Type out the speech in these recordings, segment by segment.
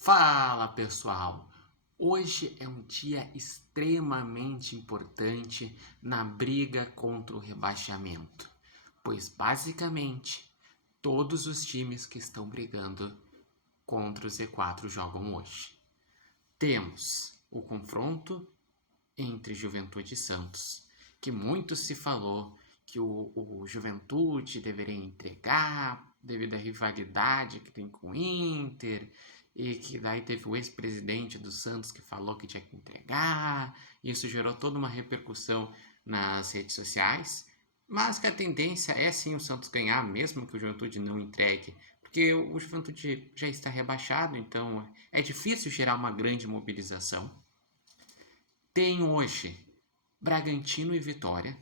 Fala pessoal! Hoje é um dia extremamente importante na briga contra o rebaixamento, pois basicamente todos os times que estão brigando contra o Z4 jogam hoje. Temos o confronto entre Juventude e Santos, que muito se falou que o Juventude deveria entregar devido à rivalidade que tem com o Inter, e que daí teve o ex-presidente do Santos que falou que tinha que entregar. Isso gerou toda uma repercussão nas redes sociais, mas que a tendência é sim o Santos ganhar, mesmo que o Juventude não entregue, porque o Juventude já está rebaixado, então é difícil gerar uma grande mobilização. Tem hoje Bragantino e Vitória.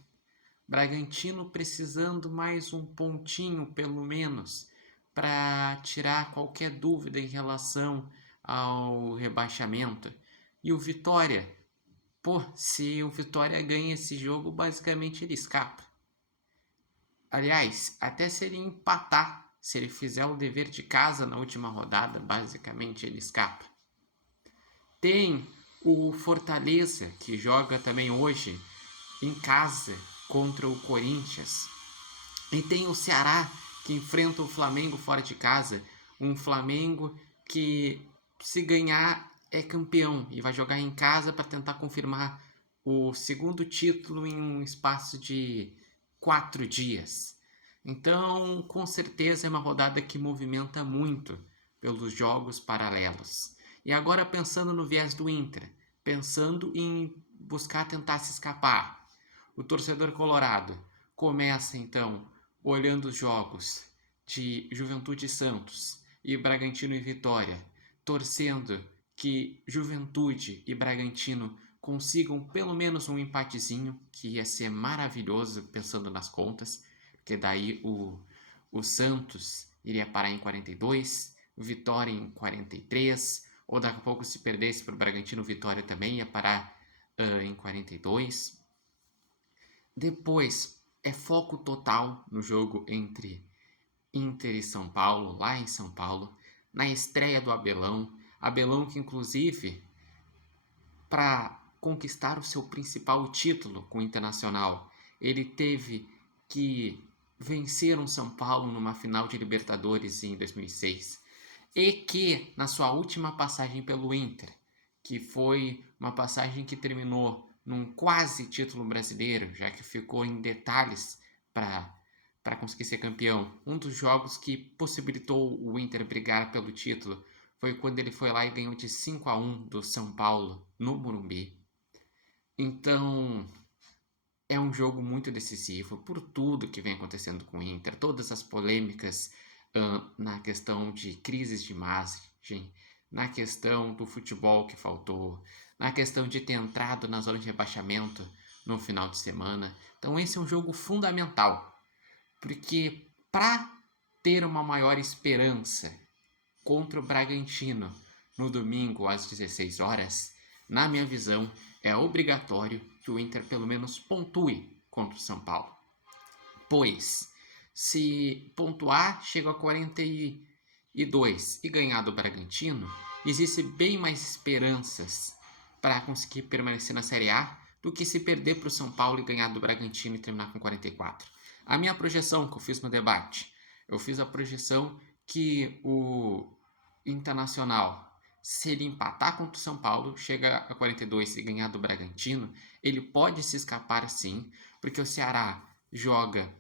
Bragantino precisando mais um pontinho, pelo menos, para tirar qualquer dúvida em relação ao rebaixamento. E o Vitória, se o Vitória ganha esse jogo, basicamente ele escapa. Aliás, até se ele empatar, se ele fizer o dever de casa na última rodada, basicamente ele escapa. Tem o Fortaleza, que joga também hoje em casa contra o Corinthians. E tem o Ceará, que enfrenta o Flamengo fora de casa. Um Flamengo que, se ganhar, é campeão e vai jogar em casa para tentar confirmar o segundo título em um espaço de 4 dias. Então, com certeza, é uma rodada que movimenta muito pelos jogos paralelos. E agora pensando no viés do Inter, pensando em buscar tentar se escapar, o torcedor colorado começa então olhando os jogos de Juventude e Santos e Bragantino e Vitória, torcendo que Juventude e Bragantino consigam pelo menos um empatezinho, que ia ser maravilhoso pensando nas contas, porque daí o Santos iria parar em 42, o Vitória em 43, ou daqui a pouco se perdesse para o Bragantino, o Vitória também ia parar em 42. Depois é foco total no jogo entre Inter e São Paulo, lá em São Paulo, na estreia do Abelão. Abelão que, inclusive, para conquistar o seu principal título com o Internacional, ele teve que vencer um São Paulo numa final de Libertadores em 2006. E que, na sua última passagem pelo Inter, que foi uma passagem que terminou num quase título brasileiro, já que ficou em detalhes para conseguir ser campeão. Um dos jogos que possibilitou o Inter brigar pelo título foi quando ele foi lá e ganhou de 5-1 do São Paulo no Morumbi. Então, é um jogo muito decisivo por tudo que vem acontecendo com o Inter, todas as polêmicas na questão de crises de imagem, na questão do futebol que faltou, na questão de ter entrado na zona de rebaixamento no final de semana. Então esse é um jogo fundamental, porque para ter uma maior esperança contra o Bragantino no domingo às 16 horas, na minha visão, é obrigatório que o Inter pelo menos pontue contra o São Paulo. Pois, se pontuar, chega a 42 e ganhar do Bragantino, existe bem mais esperanças para conseguir permanecer na Série A do que se perder para o São Paulo e ganhar do Bragantino e terminar com 44. A minha projeção que eu fiz no debate, eu fiz a projeção que o Internacional, se ele empatar contra o São Paulo, chega a 42 e ganhar do Bragantino, ele pode se escapar sim, porque o Ceará joga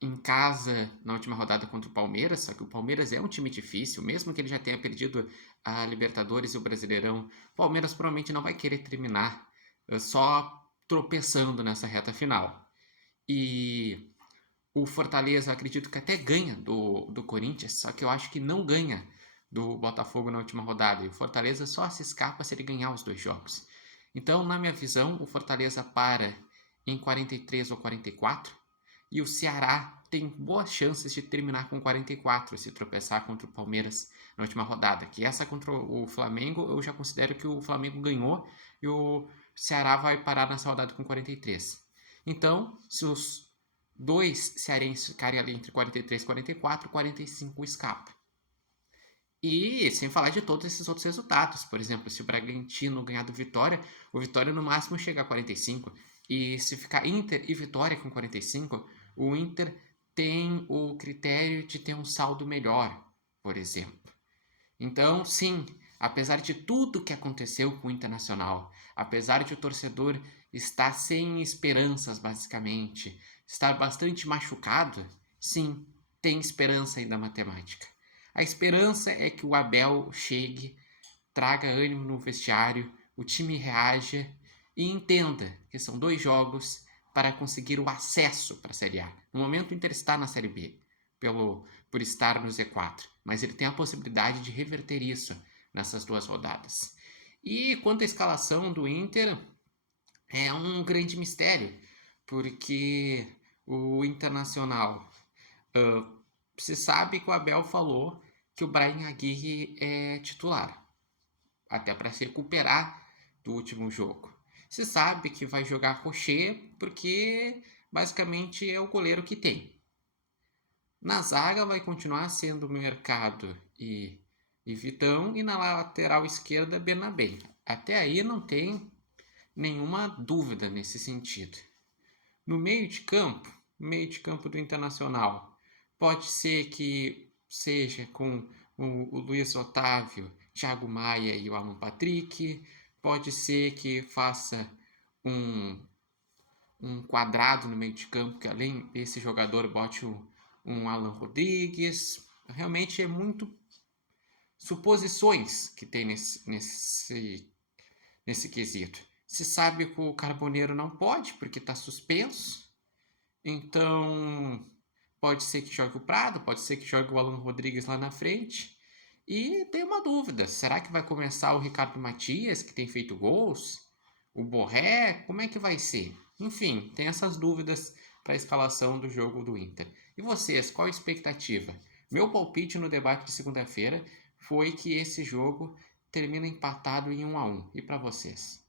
em casa na última rodada contra o Palmeiras, só que o Palmeiras é um time difícil, mesmo que ele já tenha perdido a Libertadores e o Brasileirão, o Palmeiras provavelmente não vai querer terminar só tropeçando nessa reta final. E o Fortaleza acredito que até ganha do Corinthians, só que eu acho que não ganha do Botafogo na última rodada. E o Fortaleza só se escapa se ele ganhar os dois jogos. Então, na minha visão, o Fortaleza para em 43 ou 44 e o Ceará tem boas chances de terminar com 44 se tropeçar contra o Palmeiras na última rodada. Que essa contra o Flamengo, eu já considero que o Flamengo ganhou e o Ceará vai parar nessa rodada com 43. Então, se os dois cearenses ficarem ali entre 43 e 44, 45 escapa. E sem falar de todos esses outros resultados. Por exemplo, se o Bragantino ganhar do Vitória, o Vitória no máximo chega a 45. E se ficar Inter e Vitória com 45, o Inter tem o critério de ter um saldo melhor, por exemplo. Então, sim, apesar de tudo que aconteceu com o Internacional, apesar de o torcedor estar sem esperanças, basicamente, estar bastante machucado, sim, tem esperança ainda matemática. A esperança é que o Abel chegue, traga ânimo no vestiário, o time reaja e entenda que são 2 jogos para conseguir o acesso para a Série A. No momento o Inter está na Série B, por estar no Z4, mas ele tem a possibilidade de reverter isso nessas 2 rodadas. E quanto à escalação do Inter, é um grande mistério, porque o Internacional, se sabe que o Abel falou que o Bryan Aguirre é titular, até para se recuperar do último jogo. Se sabe que vai jogar Rocher, porque basicamente é o goleiro que tem. Na zaga vai continuar sendo Mercado e Vitão, e na lateral esquerda Bernabé. Até aí não tem nenhuma dúvida nesse sentido. No meio de campo do Internacional, pode ser que seja com o Luiz Otávio, Thiago Maia e o Alan Patrick, pode ser que faça um quadrado no meio de campo, que além desse jogador bote um Alan Rodrigues. Realmente é muito suposições que tem nesse quesito. Se sabe que o Carboneiro não pode, porque está suspenso. Então, pode ser que jogue o Prado, pode ser que jogue o Alan Rodrigues lá na frente. E tem uma dúvida: será que vai começar o Ricardo Matias, que tem feito gols? O Borré? Como é que vai ser? Enfim, tem essas dúvidas para a escalação do jogo do Inter. E vocês, qual a expectativa? Meu palpite no debate de segunda-feira foi que esse jogo termina empatado em 1-1. E para vocês?